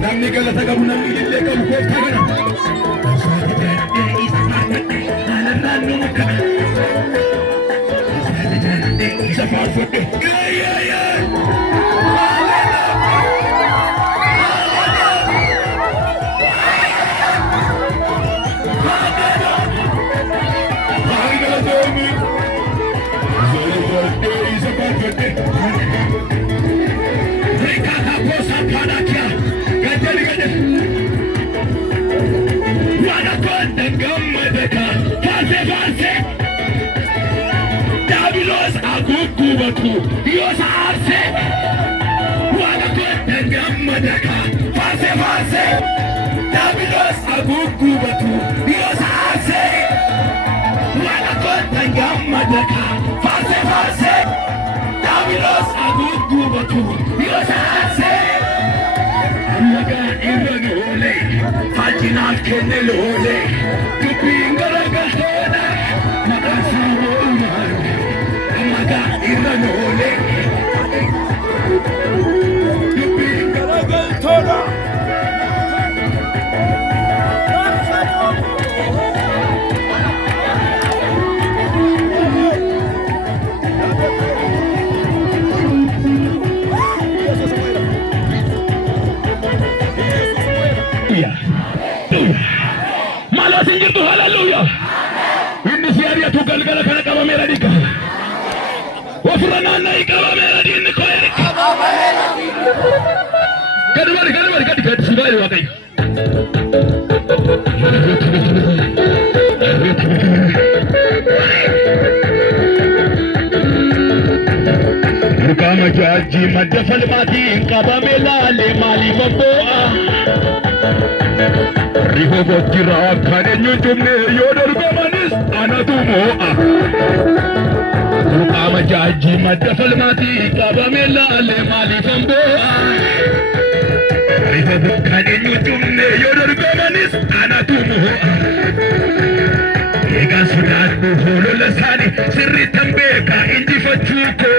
namni galata qabu namni illee qabu gooftaa kana isa faarfadhe Dios hace, wala kota gammadaka, fase fase. Davidos agugubatu, Dios hace, wala kota gammadaka, fase fase. Davidos agugubatu, Dios hace. Amaga iragole, fajina kenelole, kupingara galtona, makasamo umane. Amaga iragole, kupingara galtona. Malah singgir tu haleluya. Ini siaria tu galgala kana kama mera dika. Wafurana naik kama mera di ini kau ini. Kadang-kadang kadang-kadang sibai wakai. Rukama jaji madafal mati kaba mela le mali mamboa. Riho bokira kane nyuntumne yodor bemanis anatumoa. Rukama jaji madafal mati kaba mela le mali mamboa. Riho kane nyuntumne yodor bemanis anatumoa. Ega sudat buholo lasani sirri tambeka inji fachuko.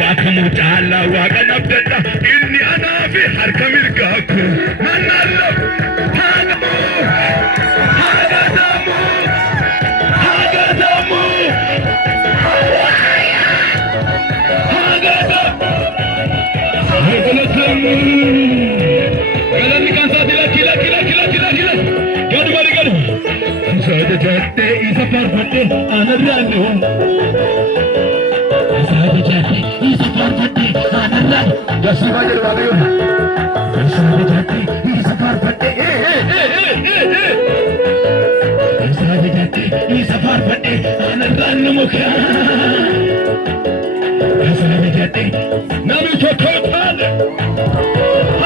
Wakamu jala wakanabdata inni anafi harkamil kaku manalab hagamu hagadamu hagadamu hagadamu hagadamu kalan ikan sadila kila gadu bari gadu sada jatte isa parfate anarano sada jatte isa parfate anarano jasi bajar bagayo sada jatte isa parfate sada jatte isa parfate anarano mukha sada jatte nami chokotad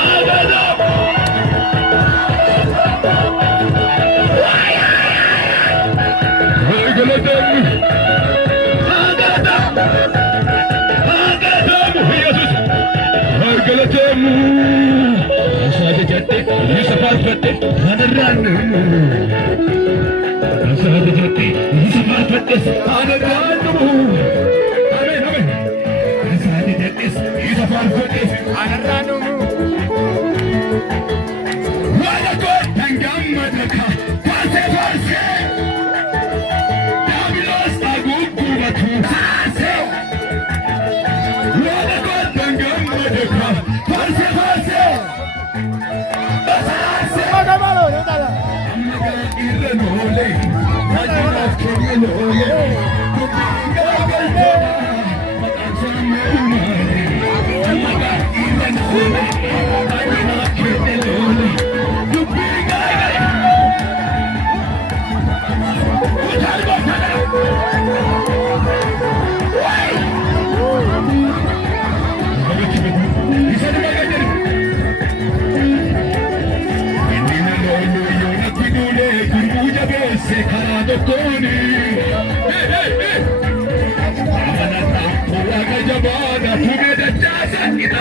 agada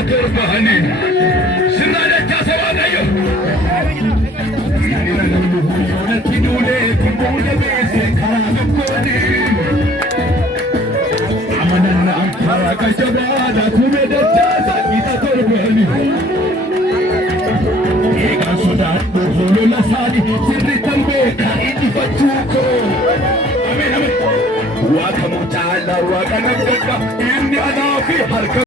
torbani sirna dacha sabanayo yona tidule kubule bese khara kodi amana ankara kajabana kume dacha sakita torbani ega sudan bolo la sadi sirri tambe ka idi fachuko amen amen wa kamutala wa kanabaka inni ana fi harka